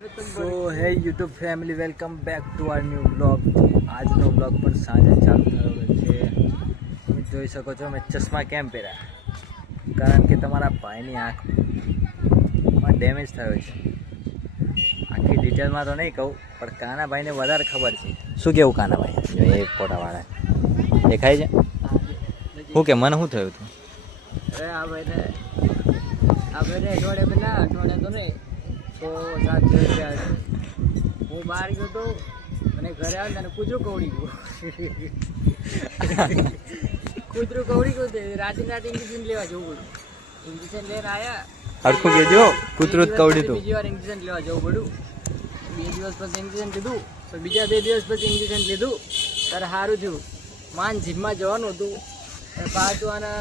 So hey YouTube family welcome back to our new blog. આજનો blog પણ સાંજે ચાલુ થયો છે. તમે જોઈ શકો છો મેં ચશ્મા કેમ પહેર્યા, કારણ કે તમારા ભાઈની આંખમાં ડેમેજ થયો છે. આખી ડિટેલમાં તો નહીં કહું, પણ કાનાભાઈને વધારે ખબર છે. શું કેવું કાનાભાઈ? એ ફોટાવાળા દેખાય છે. શું કે મને શું થયું હતું? અરે આ ભાઈને અઠવાડિયા પહેલા અઠવાડિયા તો નહીં તો 7 દિવસ થયા છે. હું બહાર ગયો તો અને ઘરે આવ્યો ને કૂતરું કવડી ગયું. કૂતરું કવડી ગયું તે રાતે ઇન્જેક્શન લેવા જવું પડ્યું. ઇન્જેક્શન લઈને આવ્યા હરખું કહેજો, કૂતરું જ કવડી હતું. બીજી વાર ઇન્જેક્શન લેવા જવું પડ્યું. 2 દિવસ પછી ઇન્જેક્શન લીધું તો બીજા 2 દિવસ પછી ઇન્જેક્શન લીધું ત્યારે સારું થયું. માન જીમમાં જવાનું હતું અને પાછું આના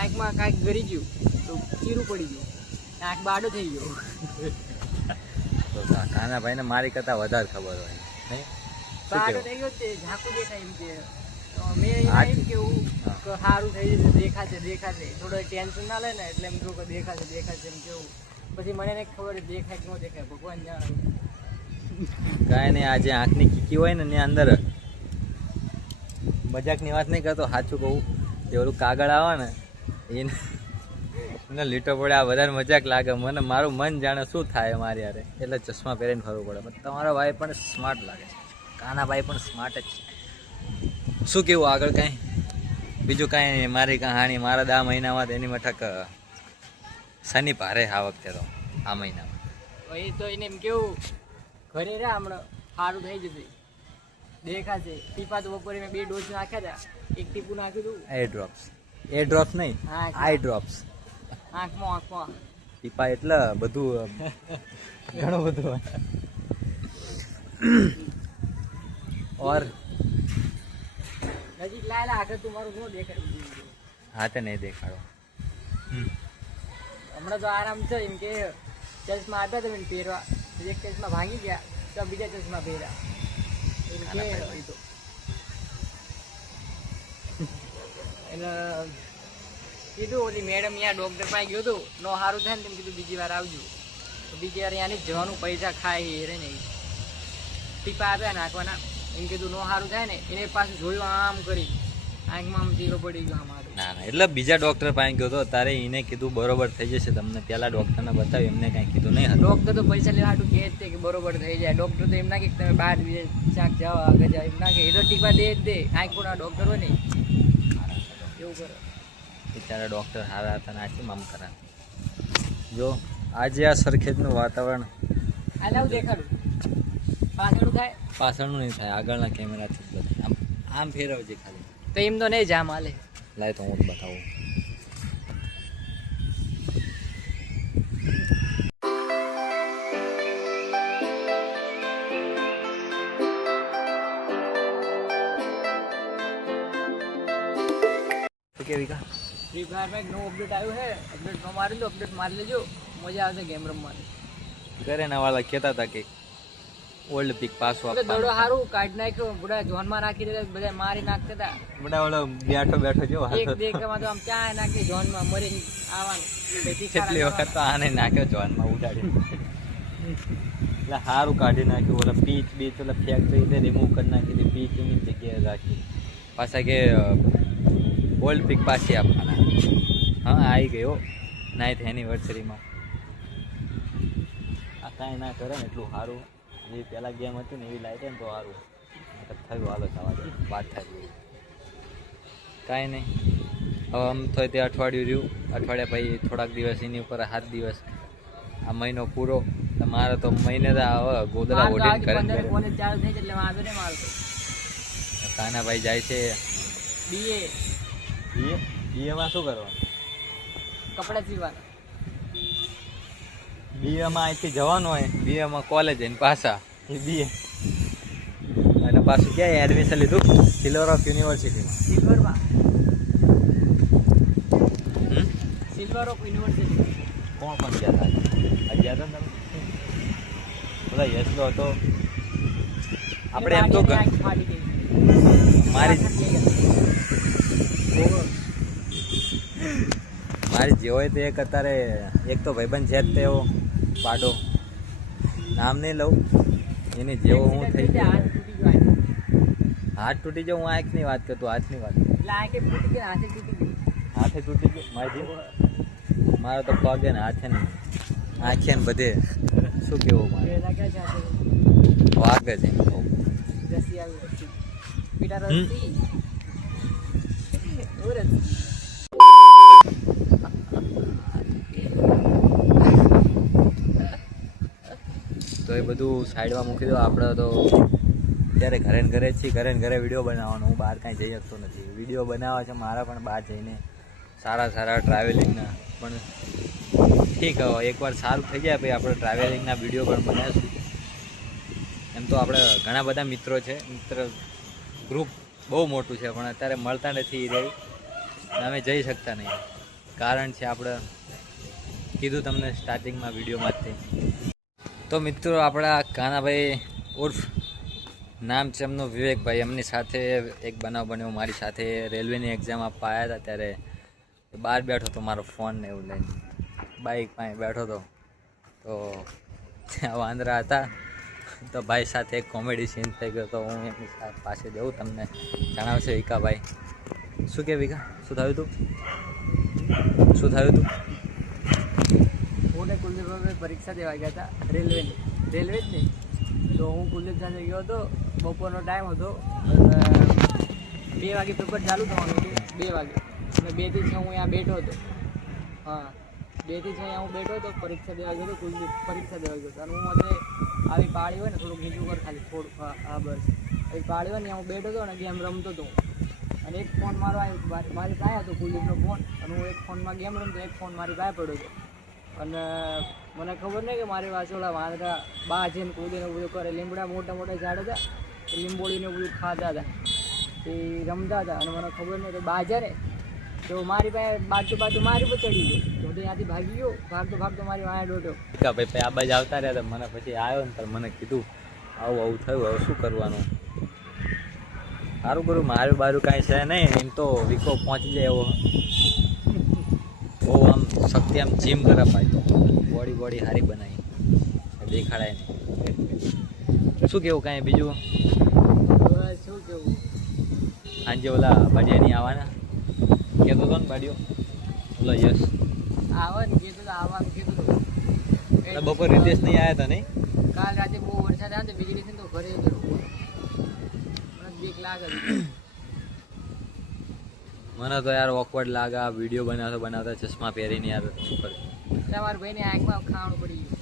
આંખમાં કાંઈક ગરી ગયું તો ચીરું પડી ગયું, આંખ બાડો થઈ ગયો. તો કાનાભાઈને મારી કરતાં વધારે ખબર હોય નહીં? બાડો થઈ ગયો તે ઝાંખું દેખાય એમ કે મેં એમ કેવું કે સારું થઈ જશે, દેખાશે થોડો ટેન્શન ના લે ને એટલે એમ કહું કે દેખાશે એમ કેવું. પછી મને નહીં ખબર દેખાય કે ન દેખાય, ભગવાન જાણે. કાંઈ નહીં, આજે આંખની કીકી હોય ને એની અંદર મજાકની વાત નહીં કરતો, સાચું કહું. જે ઓલું કાગળ આવે ને એને લીટો પડે, આ વધારે મજાક લાગે મને. મારું મન જાણે શું થાય મારી યારે, એટલે ચશ્મા પહેરીને ફરવું પડે. પણ તમારો ભાઈ પણ સ્માર્ટ લાગે છે, કાનાભાઈ પણ સ્માર્ટ જ છે. શું કેવું આગળ? કાંઈ બીજું કાંઈ મારી કહાણી? મારા 10 મહિનામાં એની મઠક શનિ ભારે આ વખતે તો આ મહિનામાં. એ તો એને એમ કેવું ઘરે રહ્યા હમણાં સારું થઈ જશે, દેખાશે. ટીપા તો બપોરે મેં 2 ડોઝ નાખ્યા હતા, 1 ટીપું નાખ્યું હતું. એ ડ્રોપ્સ નહીં, હા, આઈ ડ્રોપ્સ. આંખમાં ટીપા એટલે બધું ઘણું બધું. ઓર નજીક લાયેલા આગળ તું મારું શું દેખાય? હા તે નહીં દેખાડો. હમણાં તો આરામ છે. એમ કે ચશ્મા આપ્યા તમે પહેરવા, એક ચશ્મા ભાંગી ગયા તો બીજા ચશ્મા પહેર્યા. એમ કે એને કીધું ઓલી મેડમ અહીંયા ડૉક્ટર પાસે ગયો હતો, નો સારું થાય ને તેમ કીધું બીજી વાર આવજો. તો બીજી વાર અહીંયાની જવાનું પૈસા ખાય રે નહીં. ટીપા આપ્યા નાખવાના, એમ કીધું નો સારું થાય ને એને પાછું જોયું આમ કરી આંખમાં આમ જીરો પડી ગયો અમારું. ના એટલે બીજા ડૉક્ટર પાસે ગયો હતો તારે એને કીધું બરોબર થઈ જશે તમને. પહેલાં ડૉક્ટરને બતાવ્યું, એમને કાંઈ કીધું નહીં. ડૉક્ટર તો પૈસા લેવા હાટું કહે જ તે કે બરોબર થઈ જાય. ડૉક્ટર તો એમ ના કે તમે બહાર ચાક જાઓ આગળ જાઓ, એમ ના કે એ તો ટીપા દે જ દે. આંખ કોના ડૉક્ટર હોય ને એવું કરે. બિચારા ડૉક્ટર સારા હતા, નાચી આમ કરા. જો આજે આ સરખેજનું વાતાવરણ આ લાવ દેખાડું પાછળ થાય, પાછળનું નહીં થાય, આગળના કેમેરાથી જ આમ આમ ફેરવજે ખાલી. તો એમ તો નહીં જામ હાલે. લાય તો હું જ બતાવું. કેવી કા ફ્રી ફાયરમાં એક નવું અપડેટ આવ્યું છે. અપડેટ ન માર્યું તો અપડેટ મારી લેજો, મજા આવશે ગેમ રમવાની. ઘરેના વાળા કહેતા હતા કે ઓલ્ડ પિક પાછું દડો આપવાનું. સારું કાઢી નાખ્યો, બધા ઝોનમાં નાખી દેતા, બધા મારી નાખતા હતા. બધા ઓલો બેઠો જો એક દેખામાં તો આમ ચા નાખી ઝોનમાં મરીને આવવાનું. કેટલી વખત તો આને નાખ્યો જોનમાં ઉડાડી. એટલે સારું કાઢી નાખ્યું. ઓલા પીચ બીચ ઓલા ફેક્ટરી રિમૂવ કરી નાખી હતી, પીચ એની જગ્યાએ રાખી. પાછા કે ઓલ્ડ પિક પાછી આપવાના. હા આવી ગયો 9th એનિવર્સરીમાં. આ કાંઈ ના કરે ને એટલું સારું. જે પહેલાં ગેમ હતી ને એવી લાઈટ ને તો સારું થયું. હાલો જવા દે, વાત થાય. કાંઈ નહીં, હવે આમ થાય તે અઠવાડિયું રહ્યું. અઠવાડિયા પછી થોડાક દિવસ એની ઉપર 7 દિવસ. આ મહિનો પૂરો. મારે તો મહિને તો હવે ગોદડા ઓઢીને કરે. કોલેજ ચાલુ થઈ એટલે વાંધો નહીં મારતો. કાનાભાઈ જાય છે બીએ બીએમાં. શું કરવાનું? કપડાં સીવવાના. બીએમાં અહીંથી જવાનું હોય, બીએમાં કોલેજ જઈને પાછા એ બીએ. અને પાછું ક્યાંય એડમિશન લીધું? સિલ્વર ઓફ યુનિવર્સિટીમાં. Silver of university. કોણ ગયા હતા? ગયા હતા ને તમે? બધા યશલો હતો. આપણે એમ તો મારી જે હોય તો એક અત્યારે એક તો ભાઈબંધ છે જ તેવો પાડો નામ નહીં લઉં, એની જેવો હું થઈ ગયો. હાથ તૂટી ગયો આંખ. હાથ તૂટી જાય, હું આંખની વાત કરતો, હાથની વાત. એટલે આંખે ફૂટી ગઈ, હાથે તૂટી ગઈ. હાથે તૂટી ગયો મારી. મારો તો પગે ને હાથે ને આંખે ને બધે શું કેવું મારે એના ક્યાં છે હાથે? વાગે છે બહુ. રસી આવી રસી. પીટા રસી. ઓ રસી. તો એ બધું સાઈડમાં મૂકી દો. આપણે તો અત્યારે ઘરે ને ઘરે જ છીએ, ઘરે ને ઘરે વિડીયો બનાવવાનો. હું બહાર કાંઈ જઈ શકતો નથી. વિડીયો બનાવવા છે મારા પણ બહાર જઈને સારા સારા ટ્રાવેલિંગના. પણ ઠીક હવે એકવાર સારું થઈ જાય પછી આપણે ટ્રાવેલિંગના વિડીયો પણ બનાવીશું. એમ તો આપણે ઘણા બધા મિત્રો છે, મિત્ર ગ્રુપ બહુ મોટું છે, પણ અત્યારે મળતા નથી એ રહી. અમે જઈ શકતા નહીં. કારણ છે આપણે કીધું તમને સ્ટાર્ટિંગમાં વિડીયોમાંથી. તો મિત્રો આપણા કાનાભાઈ ઉર્ફ નામ છે એમનું વિવેકભાઈ, એમની સાથે એક બનાવ બન્યો. મારી સાથે રેલવેની એક્ઝામ આપવા આવ્યા હતા ત્યારે બહાર બેઠો હતો, મારો ફોન ને એવું લઈને બાઇક પાસે બેઠો હતો. તો ત્યાં વાંદરા હતા. તો ભાઈ સાથે એક કોમેડી સીન થઈ ગયો. તો હું એમની પાસે જઉં, તમને જણાવશે વિકાભાઈ. શું કે વિકા, શું થયું હતું? શું થયું હતું? હું ને કુલદીપ પરીક્ષા દેવા ગયા હતા રેલવે જ નહીં. તો હું કુલદીપ સાથે ગયો હતો. બપોરનો ટાઈમ હતો. 2 વાગે પેપર ચાલુ થવાનું હતું. 2 વાગે અને 2 થી 6 હું અહીંયા બેઠો હતો. હા, 2 થી 6 અહીંયા હું બેઠો હતો. પરીક્ષા દેવા ગયો હતો. કુલદીપ પરીક્ષા દેવા ગયો હતો. અને હું આજે આવી પાડી હોય ને થોડુંક નીચું કર ખાલી થોડું. હા બસ આવી પાડી હોય ને હું બેઠો હતો અને ગેમ રમતો હતો. અને એક ફોન મારો આવ્યો, મારી પાસે હતો કુલદીપનો ફોન. અને હું એક ફોનમાં ગેમ રમતો, એક ફોન મારી પાસે પડ્યો હતો. અને મને ખબર નહીં કે મારી પાસે ઓલા વાંદરા બા જેને કૂદીને બધું કરે. લીમડા મોટા મોટા ઝાડ હતા, એ લીંબોળીને બધું ખાતા હતા, એ રમતા હતા. અને મને ખબર નહીં તો બા જ્યારે તો મારી પાસે બાજુ મારી પર ચડી ગયો. તો ત્યાંથી ભાગી ગયો. ભાગતો મારી વાંહે દોડ્યો. ભાઈ આ બાજુ આવતા રહ્યા હતા. મને પછી આવ્યો ને ત્યારે મને કીધું આવું થયું, હવે શું કરવાનું. સારું કરું, મારું બારું કાંઈ છે નહીં. એમ તો વિકો પહોંચી જાય એવો બહુ આમ શક્તિ, આમ જીમ કરે ભાઈ. તો બોડી સારી બનાવી દેખાડાય નહીં. શું કેવું કાંઈ બીજું? શું કેવું? સાંજે ઓલા બાડિયાની આવવાના કહેતો હતો ને બાડિયો, ઓલો યશ આવવાનું કીધું તો આવવાનું કીધું હતું. બપોર રીતેશ નહીં આવ્યા હતા નહીં? કાલ રાતે બહુ વરસાદ આવ્યો તો વીજળી થી તો ઘરે ગયો. મને બીક લાગે છે. મને તો યાર ઓકવર્ડ લાગે આ વિડીયો બનાવતા ચશ્મા પહેરીને. યાર શું કરે? તમારા ભાઈને આંખમાં ખાવાનું પડી ગયું.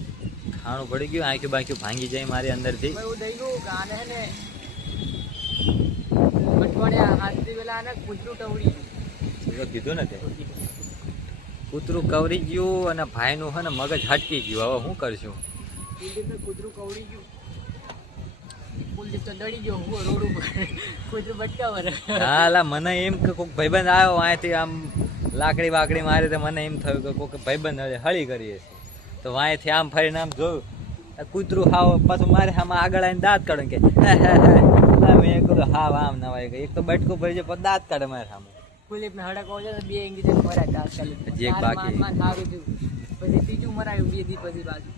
ખાણું પડી ગયું, આંખ્યું બાંખ્યું ભાંગી જાય મારી અંદરથી. એવું થઈ ગયું કે આને હે ને અઠવાડિયા હાથથી પેલા આને કૂતરું ટવડી તો કીધું ને તે કૂતરું કવરી ગયું અને ભાઈનું હે ને મગજ હટકી ગયું. હવે શું કરશું? કુલદીપને કૂતરું કવડી ગયું. કુલદીપ તો દડી ગયો રોડ ઉપર. કૂતરું બટકાવર. હા લા, મને એમ કે કોઈક ભાઈબંધ આવ્યો અહીંથી આમ લાકડી વાકડી મારી, તો મને એમ થયું કે કોઈક ભાઈબંધ હળી કરીએ છીએ. તો વાંયથી આમ ફરીને આમ જોયું, કૂતરું હાવ પાછું મારે આમાં આગળ આવીને દાંત કાઢે કે મેં કીધું હાવ આમ નવાય ગઈ. એક તો બટકું ભરી જાય પછી દાંત કાઢે મારે સામે. કુલદીપને હડકો છે 2 ઇંગ્લિશ મરાય દાંત કાઢી. હજી એક બાકી. સારું થયું. પછી ત્રીજું મરાયું 2 દી પછી બાજુ.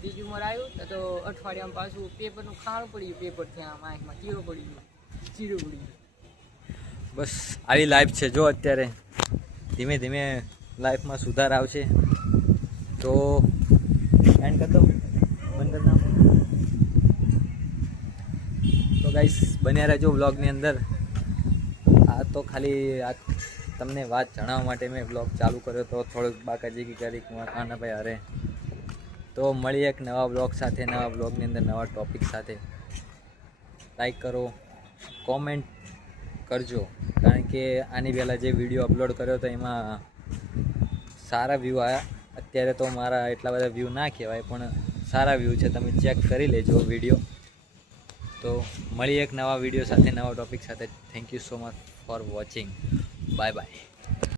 ત્રીજું મરાયું તો અઠવાડિયામાં પાછું પેપરનું ખાણું પડી ગયું. પેપર ત્યાં આંખમાં ચીરો પડી ગયો. બસ આવી લાઈફ છે. જો અત્યારે ધીમે ધીમે લાઈફમાં સુધાર આવશે. તો એન્ડ કરી દો, બંધ કરી નાખો. તો ગાઈસ બન્યા રહેજો વ્લોગની અંદર. આ તો ખાલી આ તમને વાત જણાવવા માટે મેં વ્લોગ ચાલુ કર્યો. તો થોડુંક બાકાજીકી કરી કાનાભાઈ અરે. તો મળીએ એક નવા વ્લોગ સાથે, નવા વ્લોગની અંદર નવા ટોપિક સાથે. લાઈક કરો, કોમેન્ટ કરજો. કારણ કે આની પહેલાં જે વિડીયો અપલોડ કર્યો હતો એમાં સારા વ્યૂ આવ્યા. અત્યારે તો મારા એટલા બધા વ્યૂ ના કહેવાય, પણ સારા વ્યૂ છે. તમે ચેક કરી લેજો વિડીયો. તો મળીએ એક નવા વિડીયો સાથે, નવા ટોપિક સાથે. Thank you so much for watching. Bye bye.